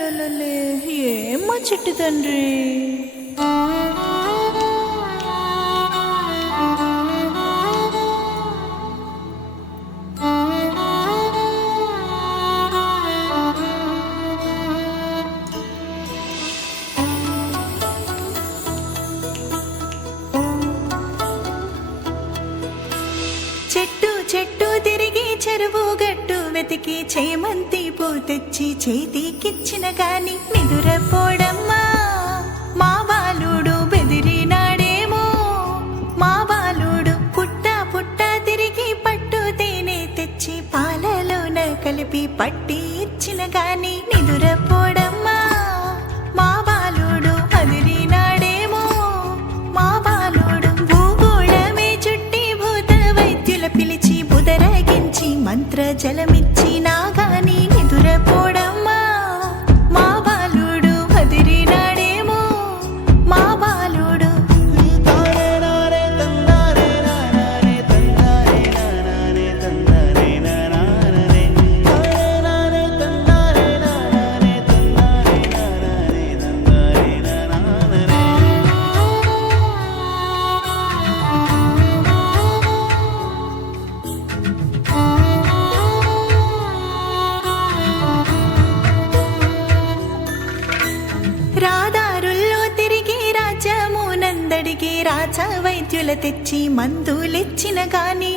ఏమ్మా చిట్టి తండ్రి. చెట్టు చెట్టు తిరిగి చెరువు గట్టు వెతికి చేమంతి పూ తెచ్చి చేతికిచ్చిన గాని నిదురపోడమ్మా మా బాలుడు బెదిరినాడేమో. మా బాలుడు పుట్ట పుట్ట తిరిగి పట్టు తేనె తెచ్చి పాలలోన కలిపి పట్టి ఇచ్చిన గాని నిదురపోడమ్మా మా బాలుడు అదిరినాడేమో. మా బాలుడు భూగోళమే చుట్టి భూత వైద్యుల పిలిచి బుదరగించి మంత్ర జలమిచ్చి నాగాని నిదురపోడమ్మా మా బాలుడు అదిరినాడేమో. మా బాలుడు రాదారుల్లో తిరిగి రాజ్యమునందడిగి రాజ వైద్యుల తెచ్చి మందులిచ్చిన గాని